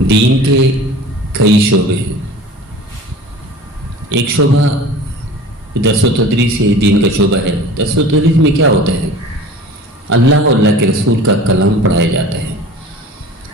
دین کے کئی شعبے ہیں. ایک شعبہ درس و تدریس دین کا شعبہ ہے. درس و تدریس میں کیا ہوتا ہے؟ اللہ اور اللہ کے رسول کا کلام پڑھایا جاتا ہے،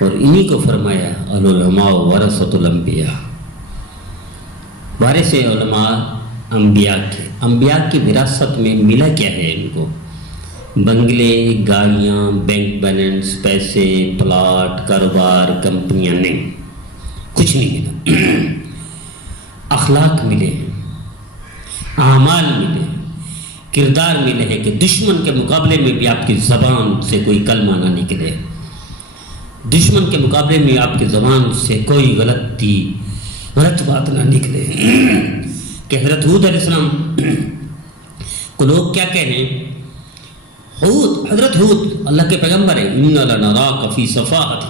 اور انہی کو فرمایا العلماء ورثۃ الانبیاء، وارث علماء انبیاء کی وراثت میں ملا کیا ہے؟ ان کو بنگلے، گاڑیاں، بینک بیلنس، پیسے، پلاٹ، کاروبار، کمپنیاں نہیں، کچھ نہیں ملا. اخلاق ملے، اعمال ملے، کردار ملے ہیں کہ دشمن کے مقابلے میں بھی آپ کی زبان سے کوئی کلمہ نہ نکلے، دشمن کے مقابلے میں آپ کی زبان سے کوئی غلط بات نہ نکلے. کہ حضرت ہود علیہ السلام کو لوگ کیا کہہ رہے ہیں؟ حضرت ہود اللہ کے پیغمبر ہیں. اِنَّا لَنَرَاكَ فِي صَفَاحَةٍ،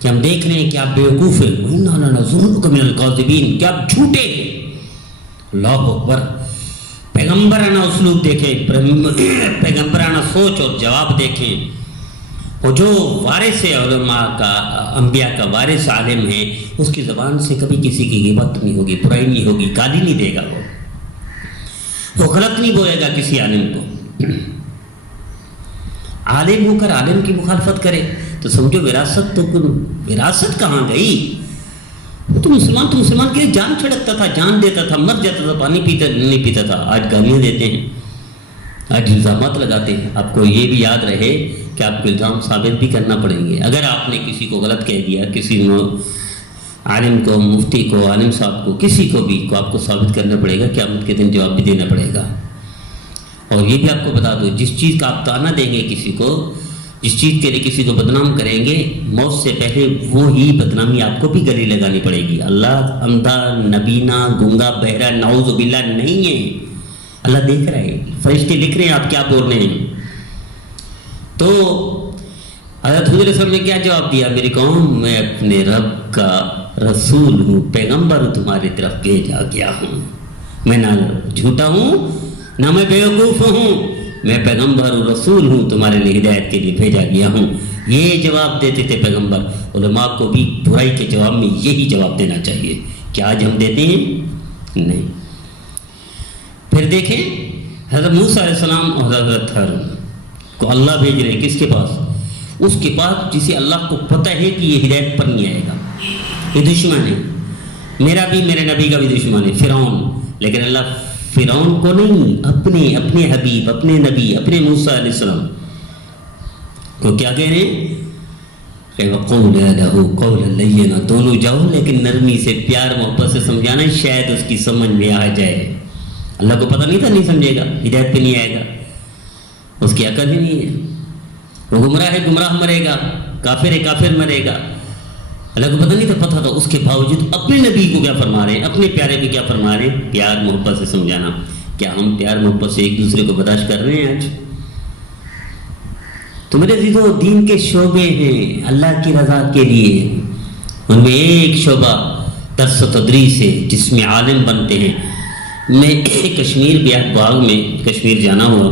کہ ہم دیکھ رہے ہیں کہ آپ بیوقوف ہیں. وَإِنَّا لَنَظُنُّكَ مِنَ الْكَاذِبِينَ، کہ آپ جھوٹے ہیں. اللہ اکبر. پیغمبرانہ اسلوب دیکھیں، پیغمبرانہ سوچ اور جواب دیکھیں. اور جو وارث علماء کا، انبیاء کا وارث عالم ہے، اس کی زبان سے کبھی کسی کی غیبت نہیں ہوگی، برائی نہیں ہوگی، گالی نہیں دے گا، وہ غلط نہیں بولے گا کسی عالم کو. عالم ہو کر عالم کی مخالفت کرے تو سمجھو وراثت کہاں گئی؟ تو مسلمان کے لیے جان چھڑکتا تھا، جان دیتا تھا، مر جاتا تھا، پانی نہیں پیتا تھا. آج گالیاں دیتے ہیں، آج الزامات لگاتے ہیں. آپ کو یہ بھی یاد رہے کہ آپ کو الزام ثابت بھی کرنا پڑیں گے. اگر آپ نے کسی کو غلط کہہ دیا، کسی عالم کو، مفتی کو، عالم صاحب کو، کسی کو بھی کو آپ کو ثابت کرنا پڑے گا. قیامت کے دن جواب بھی دینا پڑے گا. اور یہ بھی آپ کو بتا دو، جس چیز کا آپ طعنہ دیں گے کسی کو، جس چیز کے لیے کسی کو بدنام کریں گے، موت سے پہلے وہی بدنامی آپ کو بھی گلے لگانی پڑے گی. اللہ اندھا، نبینا، گنگا، بہرا نعوذ باللہ نہیں ہے. اللہ دیکھ رہا ہے، فرشتے لکھ رہے ہیں آپ کیا بول رہے ہیں. تو حضرت حود علیہ السلام نے کیا جواب دیا؟ میری قوم، میں اپنے رب کا رسول ہوں، پیغمبر ہوں، تمہاری طرف بھیجا گیا ہوں. میں نہ جھوٹا ہوں، نہ میں بیوقوف ہوں، میں پیغمبر ہوں، رسول ہوں، تمہارے لیے ہدایت کے لیے بھیجا گیا ہوں. یہ جواب دیتے تھے پیغمبر. علماء کو بھی برائی کے جواب میں یہی جواب دینا چاہیے. کیا آج ہم دیتے ہیں؟ نہیں. پھر دیکھیں حضرت موسیٰ علیہ السلام اور حضرت ہارون کو اللہ بھیج رہے ہیں کس کے پاس؟ اس کے پاس جسے اللہ کو پتہ ہے کہ یہ ہدایت پر نہیں آئے گا، یہ دشمن ہے، میرا بھی، میرے نبی کا بھی دشمن ہے، فرعون. لیکن اللہ فرعون کو نہیں، اپنے حبیب، اپنے نبی، اپنے موسیٰ علیہ السلام کو کیا کہہ رہے ہیں؟ وَقُولَا لَهُ قَوْلًا لَيِّنًا. دونوں جاؤ لیکن نرمی سے، پیار محبت سے سمجھانا، شاید اس کی سمجھ میں آ جائے. اللہ کو پتہ نہیں تھا نہیں سمجھے گا، ہدایت پہ نہیں آئے گا، اس کی عقل ہی نہیں ہے. وہ گمراہ ہے، گمراہ مرے گا، کافر ہے، کافر مرے گا. اللہ کو پتہ نہیں تھا، پتہ تھا. اس کے باوجود اپنے نبی کو کیا فرما رہے ہیں، اپنے پیارے کو کیا فرما رہے ہیں؟ پیار محبت سے سمجھانا. کیا ہم پیار محبت سے ایک دوسرے کو برداشت کر رہے ہیں آج؟ تو میرے عزیزو، دین کے شعبے ہیں اللہ کی رضا کے لیے. ان میں ایک شعبہ درس و تدریس ہے جس میں عالم بنتے ہیں. میں کشمیر باغ میں کشمیر جانا ہوا.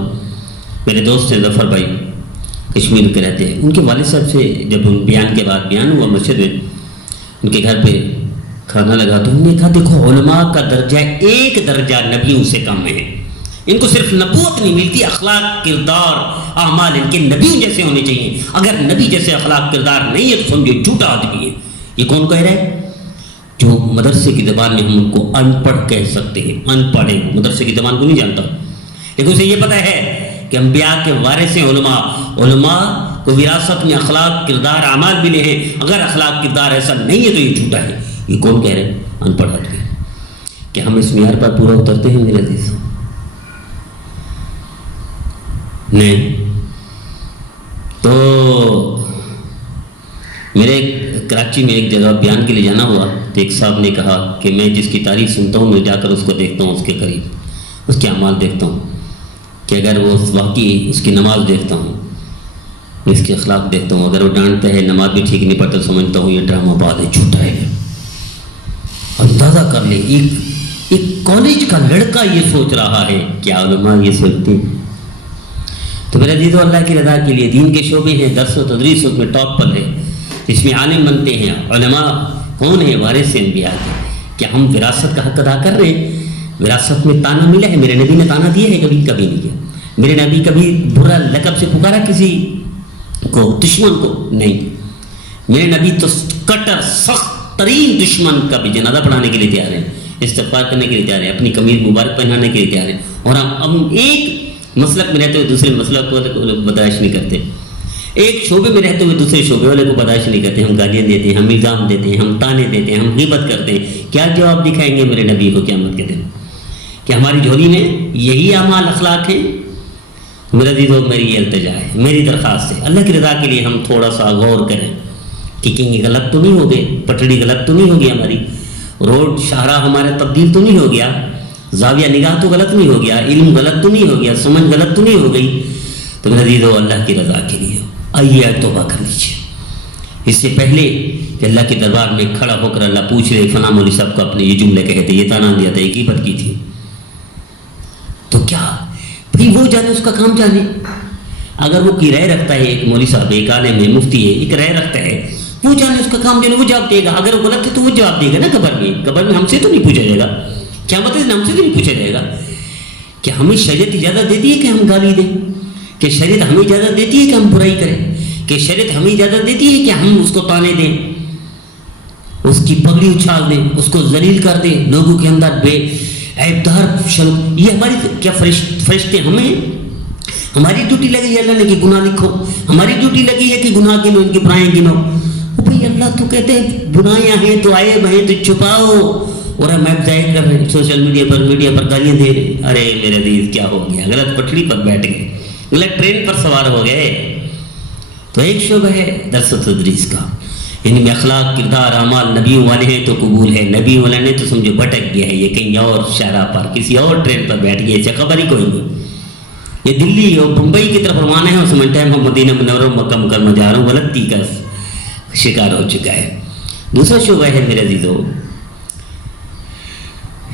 میرے دوست ہیں ظفر بھائی، کشمیر کے رہتے ہیں. ان کے والد صاحب سے جب ان بیان کے بعد بیان ہوا مسجد میں، ان کے گھر پہ کھانا لگا تو انہوں نے کہا دیکھو علماء کا درجہ ایک درجہ نبیوں سے کم ہے. ان کو صرف نبوت نہیں ملتی، اخلاق، کردار، اعمال ان کے نبیوں جیسے ہونے چاہیے. اگر نبی جیسے اخلاق کردار نہیں ہے تو سمجھو جھوٹا آدمی ہے. یہ کون کہہ رہا ہے؟ جو مدرسے کی زبان میں ہم ان کو ان پڑھ کہہ سکتے ہیں. ان پڑھ ہے، مدرسے کی زبان کو نہیں جانتا، لیکن اسے یہ پتہ ہے کہ انبیاء کے وارث ہیں علماء کو وراثت میں اخلاق، کردار، اعمال ملے ہیں. اگر اخلاق، کردار ایسا نہیں ہے تو یہ جھوٹا ہے. یہ کون کہہ رہے ہیں؟ ان پڑھ آدمی. کہ ہم اس معیار پر پورا اترتے ہیں میرے عزیز؟ نہیں. تو میرے کراچی میں ایک جگہ بیان کے لیے جانا ہوا تو ایک صاحب نے کہا کہ میں جس کی تعریف سنتا ہوں میں جا کر اس کو دیکھتا ہوں، اس کے قریب اس کے اعمال دیکھتا ہوں کہ اگر وہ واقعی اس کی نماز دیکھتا ہوں، اس کے اخلاق دیکھتا ہوں، اگر وہ ڈانٹتا ہے، نماز بھی ٹھیک نہیں پڑھتا، سمجھتا ہوں یہ ڈرامہ باز ہے، جھوٹا ہے. اندازہ کر لیں، ایک کالج کا لڑکا یہ سوچ رہا ہے، کیا علماء یہ سوچتے ہیں؟ تو میرے عزیزو، اللہ کی رضا کے لیے دین کے شعبے ہیں، درس و تدریس اس میں ٹاپ پر ہے. اس میں عالم بنتے ہیں. علماء کون ہیں؟ وارث انبیاء کے. کیا ہم وراثت کا حق ادا کر رہے ہیں؟ وراثت میں تانا ملا ہے؟ میرے نبی نے تانا دیا ہے؟ کبھی کبھی نہیں کیا. میرے نبی کبھی برا لقب سے پکارا کسی کو، دشمن کو؟ نہیں. میرے نبی تو کٹر سخت ترین دشمن کا بھی جنازہ پڑھانے کے لیے تیار ہیں، استغفار کرنے کے لیے تیار ہیں، اپنی قمیض مبارک پہنانے کے لیے تیار ہیں. اور ہم ایک مسلک میں رہتے ہوئے دوسرے مسلک کو برداشت نہیں کرتے، ایک شعبے میں رہتے ہوئے دوسرے شعبے والے کو برداشت نہیں کرتے. ہم گالیاں دیتے ہیں، ہم الزام دیتے ہیں، ہم تانے دیتے ہیں، ہم غیبت کرتے ہیں. کیا جواب دکھائیں گے میرے نبی کو قیامت کے دن؟ کہ ہماری جھولی میں یہی اعمال اخلاق ہیں؟ میرا عزیزو، میری یہ التجا ہے، میری درخواست ہے، اللہ کی رضا کے لیے ہم تھوڑا سا غور کریں کہ کہیں غلط تو نہیں ہو گئے، پٹڑی غلط تو نہیں ہو گئی ہماری، روڈ شاہراہ ہمارا تبدیل تو نہیں ہو گیا، زاویہ نگاہ تو غلط نہیں ہو گیا، علم غلط تو نہیں ہو گیا، سمجھ غلط تو نہیں ہو گئی. تو میرا عزیزو، اللہ کی رضا کے لیے آئیے توبہ کر لیجیے. اس سے پہلے کہ اللہ کے دربار میں کھڑا ہو کر اللہ پوچھ رہے فلاں مولوی صاحب کو اپنے یہ جملے کہے تھے، یہ تانا دیا تھا، یہ غیبت کی تھی، تو کیا بھائی وہ جانے، اس کا کام جانے. اگر وہ کی رائے رکھتا ہے، ایک مولوی صاحب، ایک عالم ہے، مفتی ہے، ایک رائے رکھتا ہے، وہ جانے، اس کا کام جانے، وہ جواب دے گا. اگر وہ غلط ہے تو وہ جواب دے گا نا قبر میں ہم سے تو نہیں پوچھا جائے گا، قیامت کے دن ہم سے تو نہیں پوچھا جائے گا. کہ ہمیں شریعت اجازت دیتی ہے کہ ہم گالی دیں؟ کہ شریعت ہمیں اجازت دیتی ہے کہ ہم برائی کریں؟ کہ شریعت ہمیں اجازت دیتی ہے کہ ہم اس کو تانے دیں، اس کی پگڑی اچھال دیں، اس کو ذلیل کر دیں، لوگوں کے اندر بے عیبدار شروع؟ یہ ہماری کیا فرشتے ہمیں؟ ہماری ڈیوٹی لگی ہے اللہ نے کہ گناہ لکھو، ہماری ڈیوٹی لگی ہے کہ گناہ گنو، ان کی برائیں گنو. بھائی اللہ تو کہتے ہیں برائیاں ہیں تو عیب ہیں تو چھپاؤ، اور ہم ایپ ظاہر کر رہے ہیں سوشل میڈیا پر گالیاں دے رہے ہیں. ارے میرے عزیز، کیا ہو گیا؟ غلط پٹڑی پر بیٹھ گئے، غلط ٹرین پر سوار ہو گئے. تو ایک شعبہ ہے درس و تدریس کا، ان میں اخلاق، کردار، اعمال نبیوں والے ہیں تو قبول ہے، نبی والے نے تو سمجھو بھٹک گیا ہے، یہ کہیں اور شہرہ پر کسی اور ٹرین پر بیٹھ گیا، اسے خبر ہی کوئی نہیں. یہ دلی اور بمبئی کی طرف روانہ ہے، اور سمجھتا ہے میں مدینہ منورہ مکہ مکرمہ جا رہا ہوں، غلطی کا شکار ہو چکا ہے. دوسرا شعبہ ہے میرے عزیزو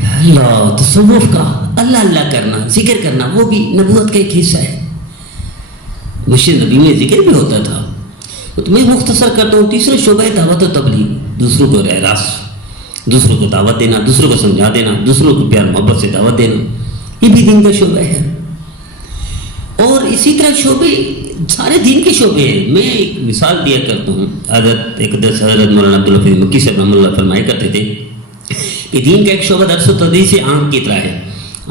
اللہ تصوف کا، اللہ اللہ کرنا، ذکر کرنا، وہ بھی نبوت کا ایک حصہ ہے. مشیر نبی میں ذکر بھی ہوتا تھا. تو میں مختصر کرتا ہوں. تیسرا شعبہ ہے دعوت و تبلیغ، دوسروں کو رہ راست، دوسروں کو دعوت دینا، دوسروں کو سمجھا دینا، دوسروں کو پیار محبت سے دعوت دینا، یہ بھی دین کا شعبہ ہے. اور اسی طرح شعبے سارے دین کے شعبے ہیں. میں ایک مثال دیا کرتا ہوں. حضرت مولانا عبدالحفیظ مکی صاحب رحمۃ اللہ فرمایا کرتے تھے کہ دین کا ایک شعبہ درس و تدریس سے آنکھ کی طرح ہے.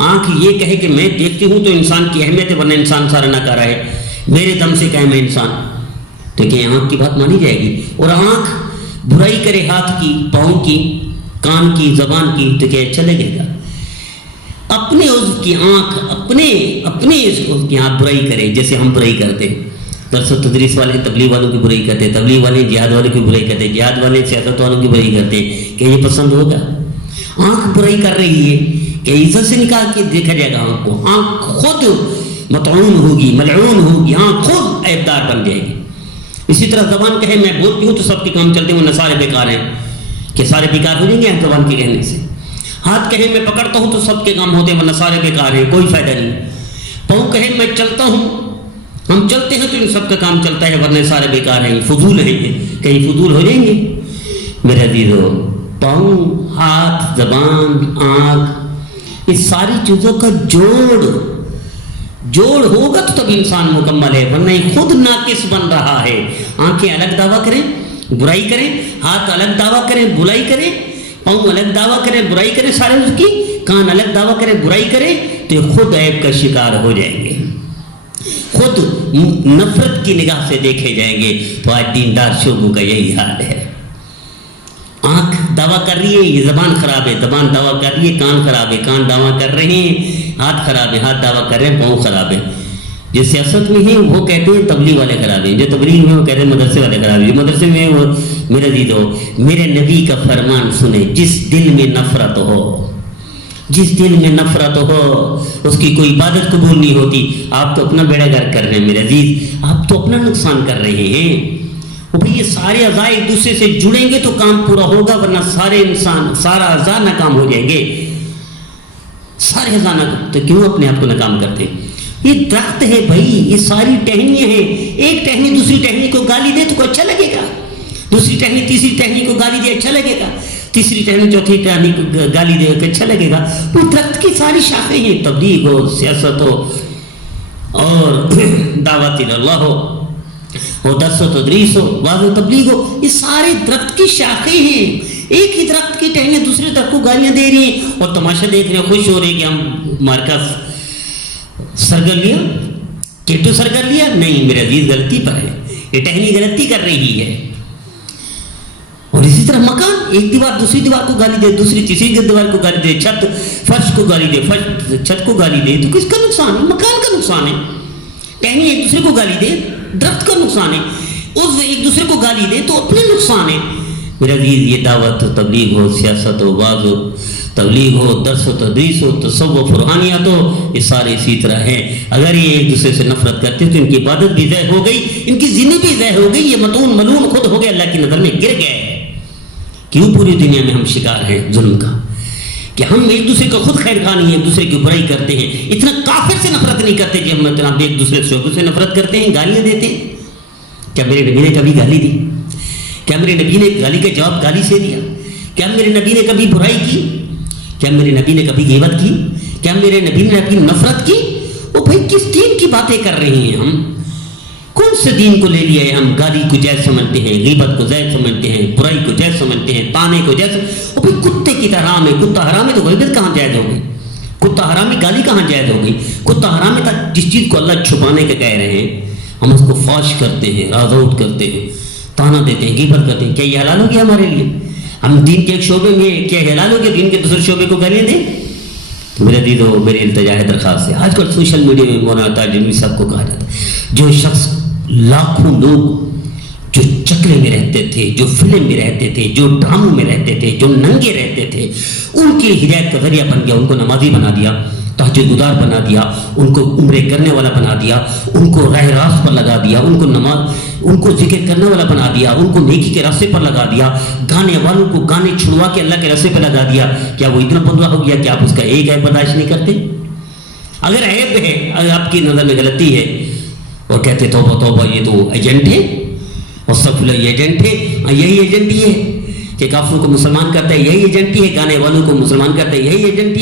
آنکھ یہ کہے کہ میں دیکھتی ہوں تو انسان کی اہمیت ہے، ورنہ انسان سارا نہ کر رہا ہے، میرے دم سے قائم ہے انسان، تو کہ آنکھ کی بات مانی جائے گی. اور آنکھ برائی کرے ہاتھ کی، پاؤں کی، کان کی، زبان کی، تو کہ اچھا لگے گا. اپنے عضو کی آنکھ، اپنے عضو کی آنکھ برائی کرے، جیسے ہم برائی کرتے ہیں. درس و تدریس والے تبلیغ والوں کی برائی کرتے ہیں، تبلیغ والے جہاد والوں کی برائی کرتے ہیں، جہاد والے سیاست والوں کی برائی کرتے ہیں. کہ یہ پسند ہوگا؟ آنکھ برائی کر رہی ہے کہ عزت سے نکال کے دیکھا جائے گا آنکھ کو. آنکھ خود مطعون ہوگی، ملعون ہوگی، آنکھ خود عیبدار بن جائے گی. اسی طرح زبان کہے میں بولتی ہوں تو سب کے کام چلتے ہیں، ورنہ سارے بیکار ہیں، کہ سارے بیکار ہو جائیں گے زبان کے کہنے سے. ہاتھ کہے میں پکڑتا ہوں تو سب کے کام ہوتے ہیں، ورنہ سارے بیکار ہیں، کوئی فائدہ نہیں. پاؤں کہے میں چلتا ہوں، ہم چلتے ہیں تو ان سب کا کام چلتا ہے، ورنہ سارے بیکار ہیں، فضول ہیں، یہ کہیں فضول ہو جائیں گے. میرے عزیزو، پاؤں، ہاتھ، زبان، آنکھ، اس ساری چیزوں کا جوڑ ہوگا تو تب انسان مکمل ہے، ورنہ یہ خود ناقص بن رہا ہے. آنکھیں الگ دعویٰ کریں، برائی کریں، ہاتھ الگ دعویٰ کریں، برائی کریں، پاؤں الگ دعویٰ کریں، برائی کریں، سارے اس کی کان الگ دعویٰ کریں، برائی کریں، تو یہ خود عیب کا شکار ہو جائیں گے، خود نفرت کی نگاہ سے دیکھے جائیں گے. تو آج دیندار شعبوں کا یہی حال ہے. آنکھ دعویٰ کر رہی ہے یہ زبان خراب ہے، زبان دعویٰ کر رہی ہے کان خراب ہے، کان دعویٰ کر رہے ہیں ہاتھ خراب ہے، ہاتھ دعویٰ کر رہے ہیں پاؤں خراب ہے. جو سیاست میں ہیں وہ کہتے ہیں تبلیغ والے خراب ہیں، جو تبلیغ میں وہ کہتے ہیں مدرسے والے خراب ہیں، جو مدرسے میں وہ. میرے عزیزو، میرے نبی کا فرمان سنیں، جس دل میں نفرت ہو، جس دل میں نفرت ہو اس کی کوئی عبادت قبول نہیں ہوتی. آپ تو اپنا بیڑا گرک کر رہے ہیں میرے عزیز، آپ تو اپنا نقصان کر رہے ہیں. بھئی یہ سارے اعضاء ایک دوسرے سے جڑیں گے تو کام پورا ہوگا، ورنہ سارا اعضاء ناکام ہو جائیں گے. سارے اعضاء ناکام، تو کیوں اپنے آپ کو ناکام کرتے ہیں؟ یہ درخت ہے بھائی، یہ ساری ٹہنیاں ہیں، ایک ٹہنی دوسری ٹہنی کو گالی دے تو کو اچھا لگے گا؟ دوسری ٹہنی تیسری ٹہنی کو گالی دے اچھا لگے گا، تیسری ٹہنی چوتھی ٹہنی کو گالی دے اچھا لگے گا. وہ درخت کی ساری شاخیں ہیں، تبلیغ ہو، سیاست ہو، اور دعوت اللہ ہو، درس و تدریس ہو، واعظ و تبلیغ ہو، یہ سارے درخت کی شاخیں ہیں. ایک ہی درخت کی ٹہنیاں دوسرے درخت کو گالیاں دے رہی ہیں اور تماشا دیکھ رہے ہیں، خوش ہو رہے ہیں کہ ہم مارکا سر کر لیا، کیٹو سر کر لیا. نہیں میرے عزیز، غلطی پر ہے، یہ ٹہنی غلطی کر رہی ہے. اور اسی طرح مکان، ایک دیوار دوسری دیوار کو گالی دے، دوسری تیسری دیوار کو گالی دے، چھت فرش کو گالی دے، فرش چھت کو گالی دے، تو کس کا نقصان ہے؟ مکان کا نقصان ہے. ٹہنی ایک دوسرے کو گالی دے، درخت کا نقصان ہے. عضو ایک دوسرے کو گالی دے تو اپنے نقصان ہے. میرا عزیز، یہ دعوت ہو، تبلیغ ہو، سیاست ہو، واعظ ہو، تبلیغ ہو، درس و تدریس ہو، تصوف، روحانیات ہو، یہ سارے اسی طرح ہیں. اگر یہ ایک دوسرے سے نفرت کرتے تو ان کی عبادت بھی ضائع ہو گئی، ان کی زندگی بھی ضائع ہو گئی. یہ متون ملون خود ہو گئے، اللہ کی نظر میں گر گئے. کیوں پوری دنیا میں ہم شکار ہیں ظلم کا، کہ ہم ایک دوسرے کو خود خیر خواہ نہیں ہے، ایک دوسرے کی برائی کرتے ہیں. اتنا کافر سے نفرت نہیں کرتے کہ ہم اتنا ایک دوسرے شعبے سے نفرت کرتے ہیں، گالیاں دیتے ہیں. کیا میرے نبی نے کبھی گالی دی؟ کیا میرے نبی نے گالی کا جواب گالی سے دیا؟ کیا میرے نبی نے کبھی برائی کی؟ کیا میرے نبی نے کبھی غیبت کی؟ کیا میرے نبی نے کبھی نفرت کی؟ وہ بھائی کس دین کی باتیں کر رہے ہیں ہم؟ کون سے دین کو لے لیا ہے ہم؟ گالی کو جائز سمجھتے ہیں، غیبت کو جائز سمجھتے ہیں، برائی کو جائز سمجھتے ہیں، تانے کو جائز. وہ بھائی کتے کی طرح حرام ہے. کتا حرام ہے تو غیبت کہاں جائز ہو گئی؟ کتا حرام ہے، گالی کہاں جائز ہو گئی؟ کتا حرام ہے تھا جس چیز کو اللہ چھپانے کے کہہ رہے ہیں، ہم اس کو فاش کرتے ہیں، راز آؤٹ کرتے ہیں، تانا دیتے ہیں، غیبت کرتے ہیں. کیا یہ حلال ہو گیا ہمارے لیے؟ ہم دین کے ایک شعبے میں کیا حلال ہو گیا دین کے دوسرے شعبے کو گالیاں دیں؟ تو میرے عزیزو، میری التجا ہے، درخواست ہے، آج کل سوشل میڈیا میں مولانا تاجر سب کو کہا جاتا ہے، جو شخص لاکھوں لوگ جو چکلے میں رہتے تھے، جو فلم میں رہتے تھے، جو ڈراموں میں رہتے تھے، جو ننگے رہتے تھے، ان کے ہدایت کا ذریعہ بن گیا. ان کو نمازی بنا دیا، تہجد گزار بنا دیا، ان کو عمرے کرنے والا بنا دیا، ان کو راہ راست پر لگا دیا، ان کو ذکر کرنے والا بنا دیا، ان کو نیکی کے راستے پر لگا دیا، گانے والوں کو گانے چھڑوا کے اللہ کے راستے پر لگا دیا. کیا وہ اتنا بدلا ہو گیا کہ آپ اس کا ایک عیب برداشت نہیں کرتے؟ اگر عیب ہے، اگر آپ کی نظر میں غلطی ہے اور کہتے توبہ توبہ یہ تو ایجنٹ ہے، اور سب یہ ایجنٹ ہے، یہی ایجنٹ ہی ہے کہ کافروں کو مسلمان کرتا ہے، یہی ایجنٹ ہی ہے، گانے والوں کو مسلمان کرتا ہے، یہی ایجنٹ ہی